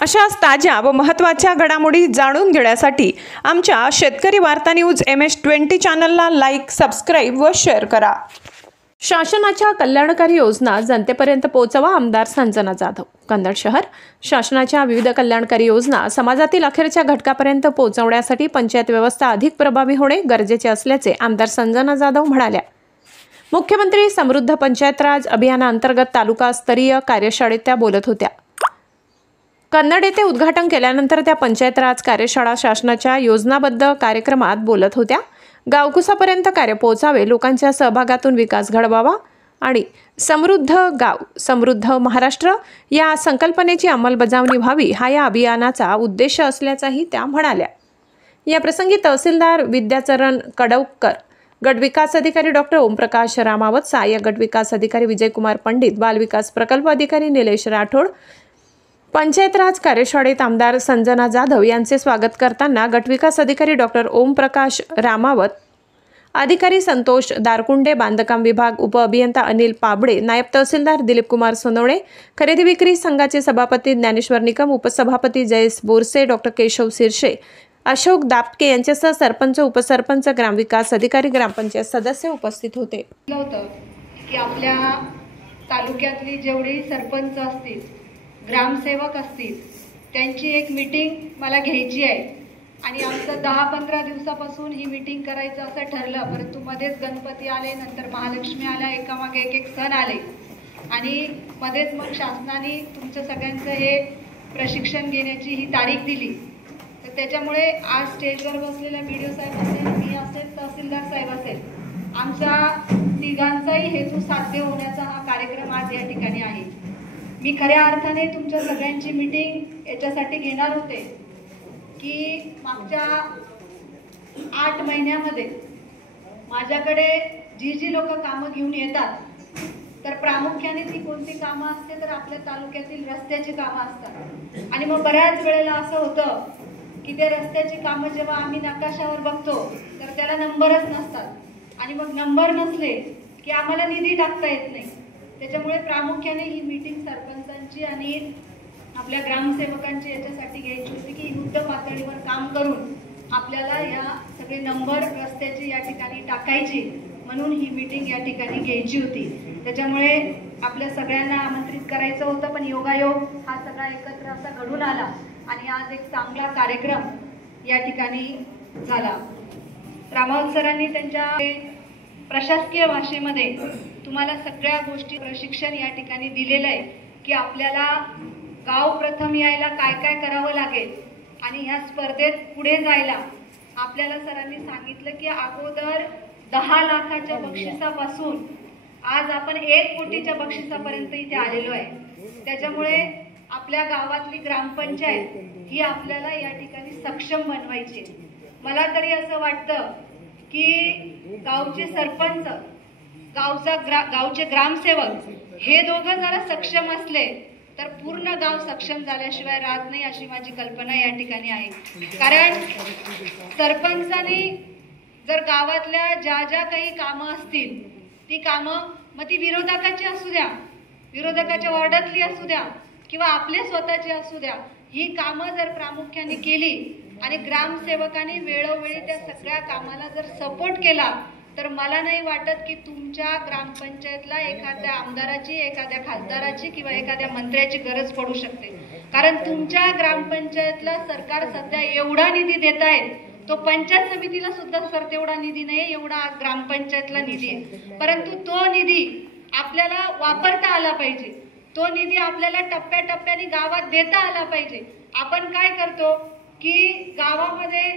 अशाच ताज्या व महत्त्वाच्या घडामोडी जाणून घेण्यासाठी आमच्या शेतकरी वार्ता न्यूज MS20 चॅनलला लाईक, सबस्क्राईब व शेअर करा। शासनाच्या कल्याणकारी योजना जनतेपर्यंत पोहोचवा। आमदार संजना जाधव, कन्नड शहर। शासनाच्या विविध कल्याणकारी योजना समाजातील अखेरच्या घटकापर्यंत पोहोचवण्यासाठी पंचायत व्यवस्था अधिक प्रभावी होणे गरजेचे असल्याचे आमदार संजना जाधव म्हणाल्या। मुख्यमंत्री समृद्ध पंचायत राज अभियानांतर्गत तालुकास्तरीय कार्यशाळेत त्या बोलत होत्या। कन्नड येथे उद्घाटन केल्यानंतर त्या पंचायत राज कार्यशाळा शासनाच्या योजनाबद्ध कार्यक्रमात बोलत होत्या। गावकुसापर्यंत कार्य पोहोचावे, लोकांच्या सहभागातून विकास घडवावा आणि समृद्ध गाव समृद्ध महाराष्ट्र या संकल्पनेची अंमलबजावणी व्हावी हा या अभियानाचा उद्देश असल्याचंही त्या म्हणाल्या। या प्रसंगी तहसीलदार विद्याचरण कडवकर, गट विकास अधिकारी डॉक्टर ओमप्रकाश रामावत, सहाय्यक गट विकास अधिकारी विजयकुमार पंडित, बाल विकास प्रकल्प अधिकारी निलेश राठोड, पंचायत राज कार्यशाळेत आमदार संजना जाधव यांचे स्वागत करताना गटविकास अधिकारी डॉक्टर ओमप्रकाश रामावत, अधिकारी संतोष दारकुंडे, बांधकाम विभाग उपअभियंता अनिल पाबडे, नायब तहसीलदार दिलीप कुमार सोनवणे, खरेदी विक्री संघाचे सभापती ज्ञानेश्वर निकम, उपसभापती जयेश बोरसे, डॉक्टर केशव सिरशे, अशोक दापके यांच्यासह सरपंच, उपसरपंच, ग्रामविकास अधिकारी, ग्रामपंचायत सदस्य उपस्थित होते। की आपल्या तालुक्यातली जेवढी सरपंच असतील, ग्रामसेवक असतील, त्यांची एक मीटिंग मला घ्यायची आहे आणि आमचं 10-15 दिवसापासून ही मीटिंग करायचं असं ठरलं, परंतु मध्येच गणपती आले, नंतर महालक्ष्मी आल्या, एकामागे एक सण आले आणि मध्येच मग शासनाने तुमचं सगळ्यांचं हे प्रशिक्षण घेण्याची ही तारीख दिली। तर त्याच्यामुळे आज स्टेजवर बसलेला BDO साहेब असेल, मी असेल, तहसीलदार साहेब असेल, आमच्या तिघांचाही हेतू साध्य होण्याचा हा कार्यक्रम आज या ठिकाणी आहे। मी खऱ्या अर्थाने तुमच्या सगळ्यांची मीटिंग याच्यासाठी घेणार होते की मागच्या 8 महिन्यामध्ये माझ्याकडे जी लोक कामं घेऊन येतात तर प्रामुख्याने ती कोणती कामं असते तर आपल्या तालुक्यातील रस्त्याची कामं असतात। आणि मग बऱ्याच वेळेला असं होतं की ते रस्त्याची कामं जेव्हा आम्ही नकाशावर बघतो तर त्याला नंबरच नसतात आणि मग नंबर नसले की आम्हाला निधी टाकता येत नाही। त्याच्यामुळे प्रामुख्याने ही मीटिंग सरपंचांची आणि आपल्या ग्रामसेवकांची याच्यासाठी घ्यायची होती की युद्ध पातळीवर काम करून आपल्याला या सगळे नंबर रस्त्याची या ठिकाणी टाकायची, म्हणून ही मीटिंग या ठिकाणी घ्यायची होती। त्याच्यामुळे आपल्या सगळ्यांना आमंत्रित करायचं होतं, पण योगायोग हा सगळा एकत्र असा घडून आला आणि आज एक चांगला कार्यक्रम या ठिकाणी झाला। रामावत सरांनी त्यांच्या प्रशासकीय भाषेमध्ये तुम्हाला सगळ्या गोष्टी प्रशिक्षण या ठिकाणी दिलेलं आहे की आपल्याला गाव प्रथम यायला काय काय करावं लागेल आणि ह्या स्पर्धेत पुढे जायला आपल्याला सरांनी सांगितलं की अगोदर 10 लाखाच्या बक्षिसापासून आज आपण 1 कोटीच्या बक्षिसापर्यंत इथे आलेलो आहे। त्याच्यामुळे आपल्या गावातली ग्रामपंचायत ही आपल्याला या ठिकाणी सक्षम बनवायची। मला तरी असं वाटतं की गावचे सरपंच, गावचे ग्रामसेवक हे दोघं जरा सक्षम असले तर पूर्ण गाव सक्षम झाल्याशिवाय राहत नाही, अशी माझी कल्पना या ठिकाणी आहे। कारण सरपंचांनी जर गावातल्या ज्या काही कामं असतील ती कामं मग ती विरोधकाची असू द्या, विरोधकाच्या वॉर्डातली असू द्या किंवा आपले स्वतःची असू द्या, ही कामं जर प्रामुख्याने केली आणि ग्रामसेवकांनी वेळोवेळी त्या सगळ्या कामाला जर सपोर्ट केला तर मला नाही वाटत की तुमच्या ग्रामपंचायतला एखाद्या आमदाराची, एखाद्या खासदाराची किंवा एखाद्या मंत्र्याची गरज पडू शकते। कारण तुमच्या ग्रामपंचायतला सरकार सध्या एवढा निधी देत आहे, तो पंचायत समितीला सुद्धा सर तेवढा निधी नाही एवढा आज ग्रामपंचायतला निधी आहे। परंतु तो निधी आपल्याला वापरता आला पाहिजे, तो निधी आपल्याला टप्प्याटप्प्याने गावात देता आला पाहिजे। आपण काय करतो की गावामध्ये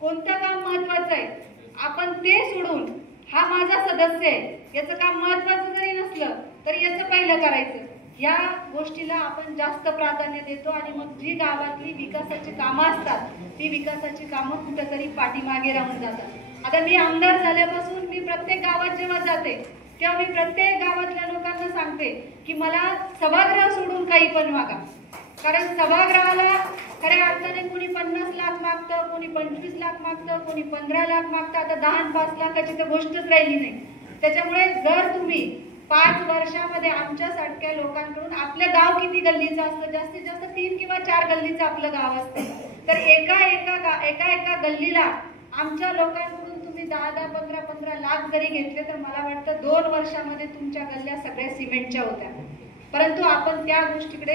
कोणतं काम महत्वाचं आहे आपण ते सोडून हा माझा सदस्य आहे, याचं काम महत्वाचं जरी नसलं तरी याचं पहिलं करायचं, या गोष्टीला आपण जास्त प्राधान्य देतो आणि मग जी गावातली विकासाची कामं असतात ती विकासाची कामं कुठेतरी पाठीमागे राहून जातात। आता मी आमदार झाल्यापासून मी प्रत्येक गावात जेव्हा जाते तेव्हा मी प्रत्येक गावातल्या लोकांना सांगते की मला सभागृह सोडून काही पण मागा, कारण सभागृहाला खऱ्या अर्थाने कोणी 50 लाख मागतं, कोणी 25 लाख मागतं, कोणी 15 लाख मागतं, आता 10 आणि 5 लाखाची तर गोष्टच राहिली नाही। त्याच्यामुळे जर तुम्ही 5 वर्षामध्ये आमच्यासारख्या लोकांकडून आपल्या आपलं गाव किती गल्लीचं असतं, जास्तीत जास्त 3 किंवा 4 गल्लीचं आपलं गाव असतं. तर एका गल्लीला आमच्या लोकांकडून तुम्ही 10-10, 15-15 लाख जरी घेतले तर मला वाटतं 2 वर्षामध्ये तुमच्या गल्ल्या सगळ्या सिमेंटच्या होत्या. परंतु आपण त्या गोष्टीकडे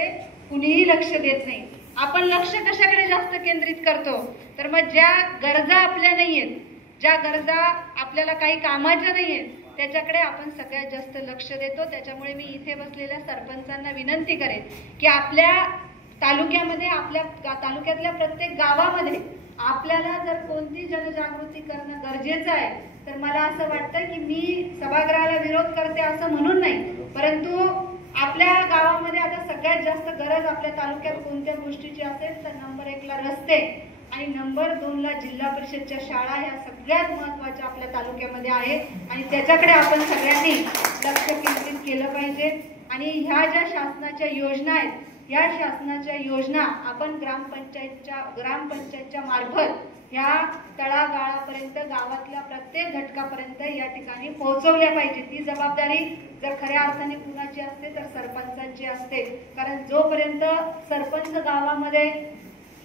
कुणीही लक्ष देत नाही. आपण लक्ष कशाकडे जास्त केंद्रित करतो, तर मग ज्या गरजा आपल्या नाहीयेत, ज्या गरजा आपल्याला काही कामाच्या नाहीयेत, त्याच्याकडे आपण सगळ्यात जास्त लक्ष देतो. त्याच्यामुळे मी इथे बसलेल्या सरपंचांना विनंती करेन की आपल्या तालुक्यामध्ये, आपल्या तालुक्यातल्या प्रत्येक गावामध्ये आपल्याला जर कोणती जनजागृती करणं गरजेचं आहे, तर मला असं वाटतं की मी सभागृहाला विरोध करते असं म्हणून नाही, परंतु आपल्या गावामध्ये आता सगळ्यात जास्त गरज आपल्या तालुक्यात कोणत्या गोष्टीची असेल तर नंबर 1 ला रस्ते आणि नंबर 2 ला जिल्हा परिषदच्या शाळा, ह्या सगळ्यात महत्त्वाच्या आपल्या तालुक्यामध्ये आहेत आणि त्याच्याकडे आपण सगळ्यांनी लक्ष केंद्रित केलं पाहिजे. आणि ह्या ज्या शासनाच्या योजना आहेत, या शासनाच्या योजना आपण ग्रामपंचायतच्या मार्फत ह्या तळागाळापर्यंत, गावातल्या प्रत्येक घटकापर्यंत या ठिकाणी पोहोचवल्या पाहिजे. ती जबाबदारी जर खऱ्या अर्थाने कुणाची असते तर सरपंचांची असते. कारण जोपर्यंत सरपंच गावामध्ये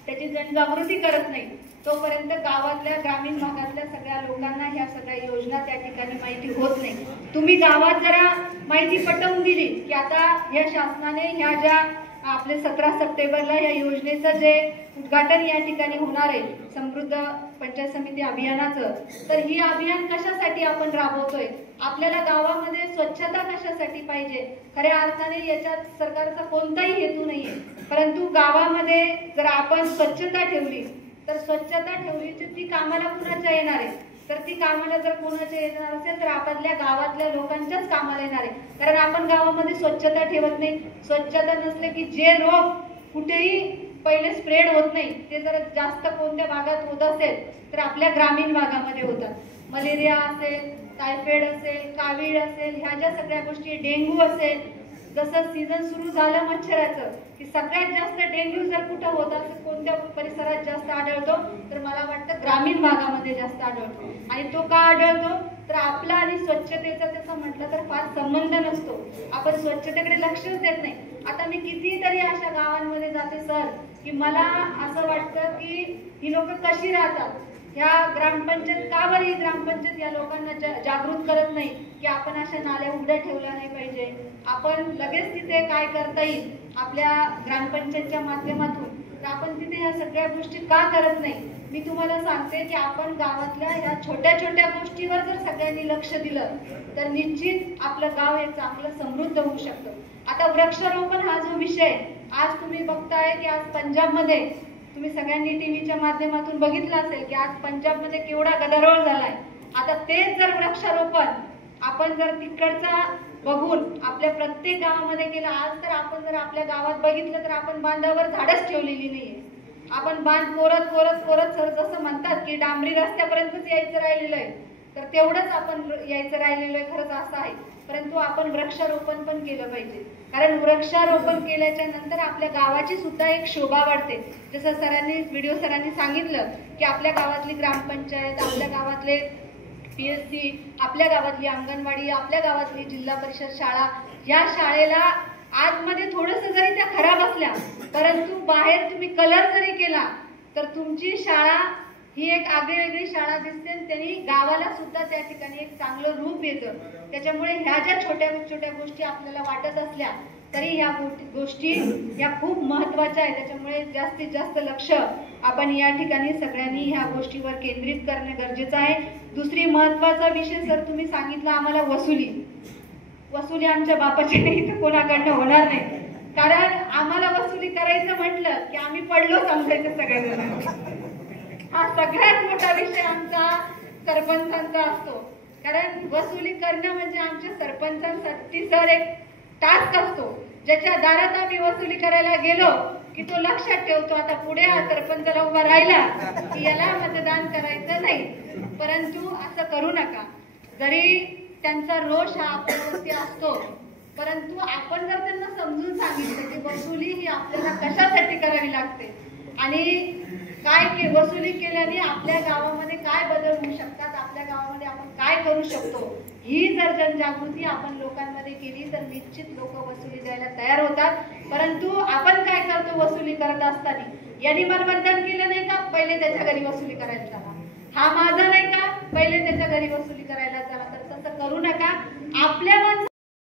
त्याची जनजागृती करत नाही, तोपर्यंत गावातल्या, ग्रामीण भागातल्या सगळ्या लोकांना ह्या सगळ्या योजना त्या ठिकाणी माहिती होत नाही. तुम्ही गावात जरा माहिती पटवून दिली की आता या शासनाने ह्या ज्या आपले 17 सप्टेंबरला या योजनेचं जे उद्घाटन या ठिकाणी होणार आहे, समृद्ध पंचायत समिती अभियानाचं, तर ही अभियान कशासाठी आपण राबवतोय, आपल्याला गावामध्ये स्वच्छता कशासाठी पाहिजे. खऱ्या अर्थाने याच्यात सरकारचा कोणताही हेतू नाहीये, परंतु गावामध्ये जर आपण स्वच्छता ठेवली तर ती कामाला कुणाच्या येणार आहे, तर ती कामाला जर कोणाच्या येणार असेल तर आपल्या गावातल्या लोकांच्याच कामाला येणार आहे. कारण आपण गावामध्ये स्वच्छता ठेवत नाही. स्वच्छता नसले की जे रोग कुठेही पहिले स्प्रेड होत नाही, ते जर जास्त कोणत्या भागात होत असेल तर आपल्या ग्रामीण भागामध्ये होतात. मलेरिया असेल, टायफॉइड असेल, कावीळ असेल, ह्या ज्या सगळ्या गोष्टी, डेंग्यू असेल, जसं सीझन सुरू झालं मच्छराचं की सगळ्यात जास्त डेंग्यू जर कुठं होत असेल, कोणत्या परिसरात जास्त आढळतो, तर मला वाटतं ग्रामीण भागामध्ये जास्त आढळतो. आणि तो का आढळतो, तर आपला आणि स्वच्छतेचा तसं म्हटलं तर फार संबंध नसतो. आपण स्वच्छतेकडे लक्षच देत नाही. आता मी कितीतरी अशा गावांमध्ये जाते सर की मला असं वाटतं की ही लोक कशी राहतात. ह्या ग्रामपंचायत का बरं, ही ग्रामपंचायत या लोकांना जागृत करत नाही की आपण अशा नाल्या उघड्या ठेवल्या नाही पाहिजे, आपण लगेच तिथे काय करता येईल आपल्या ग्रामपंचायतच्या माध्यमातून, तर आपण तिथे ह्या सगळ्या गोष्टी का करत नाही. मी तुम्हाला सांगते की आपण गावातल्या ह्या छोट्या छोट्या गोष्टीवर जर सगळ्यांनी लक्ष दिलं तर निश्चित आपलं गाव हे चांगलं समृद्ध होऊ शकतं. आता वृक्षारोपण हा जो विषय आज तुम्ही बघताय की आज पंजाबमध्ये, तुम्ही सगळ्यांनी टीव्हीच्या माध्यमातून बघितलं असेल की आज पंजाबमध्ये केवढा गदारोळ झालाय. आता तेच जर वृक्षारोपण आपण जर तिकडचा बघून आपल्या प्रत्येक गावामध्ये केलं, आज तर आपण जर आपल्या गावात बघितलं तर आपण बांधावर झाडच ठेवलेली नाहीये. आपण बांध कोरत सर जसं म्हणतात की डांबरी रस्त्यापर्यंतच यायचं राहिलेलं आहे, तर तेवढंच आपण यायचं राहिलेलं आहे, खरंच असं आहे. परंतु आपण वृक्षारोपण पण केलं पाहिजे, कारण वृक्षारोपण केल्याच्या नंतर आपल्या गावाची सुद्धा एक शोभा वाढते. जसं व्हिडिओ सरांनी सांगितलं की आपल्या गावातली ग्रामपंचायत, आपल्या गावातले PSC, आपल्या गावातली अंगणवाडी, आपल्या गावातली जिल्हा परिषद शाळा, या शाळेला आतमध्ये थोडंसं जरी त्या खराब असल्या, परंतु बाहेर तुम्ही कलर जरी केला तर तुमची शाळा ही एक आगळीवेगळी शाळा दिसते. त्यांनी गावाला सुद्धा त्या ठिकाणी एक चांगलं रूप येतं. त्याच्यामुळे ह्या ज्या छोट्या छोट्या गोष्टी आपल्याला वाटत असल्या तरी ह्या गोष्टी ह्या खूप महत्त्वाच्या आहेत. त्याच्यामुळे जास्तीत जास्त लक्ष आपण या ठिकाणी सगळ्यांनी ह्या गोष्टीवर केंद्रित करणे गरजेचं आहे. दुसरी महत्त्वाचा विषय सर तुम्ही सांगितलं आम्हाला वसुली आमच्या बापाच्या इथं कोणाकडनं होणार नाही, कारण आम्हाला वसुली करायचं म्हटलं की आम्ही पडलो समजायचं सगळ्यांना. हा सगळ्यात मोठा विषय आमचा सरपंचांचा असतो, कारण वसुली करणं म्हणजे आमच्या सरपंचांसाठी सर एक टास्क असतो, ज्याच्या दारात आम्ही वसुली करायला गेलो की तो लक्षात ठेवतो आता पुढे हा सरपंचाला उभा राहिला की याला मतदान करायचं नाही. परंतु असं करू नका. जरी त्यांचा रोष हा आपल्यावरती असतो, परंतु आपण जर त्यांना समजून सांगितलं की वसुली ही आपल्याला कशासाठी करावी लागते आणि काय वसुली केल्याने आपल्या गावामध्ये काय बदल होऊ शकतात, आपल्या गावामध्ये आपण काय करू शकतो, ही जर जनजागृती आपण लोकांमध्ये केली तर निश्चित लोक वसुली द्यायला तयार होतात. परंतु आपण काय करतो वसुली करत असताना, यांनी मला मतदान केलं नाही का, पहिले त्याच्या घरी वसुली करायला चला, हा माझा नाही का, पहिले त्याच्या घरी वसुली करायला चला. तर तसं करू नका. आपल्या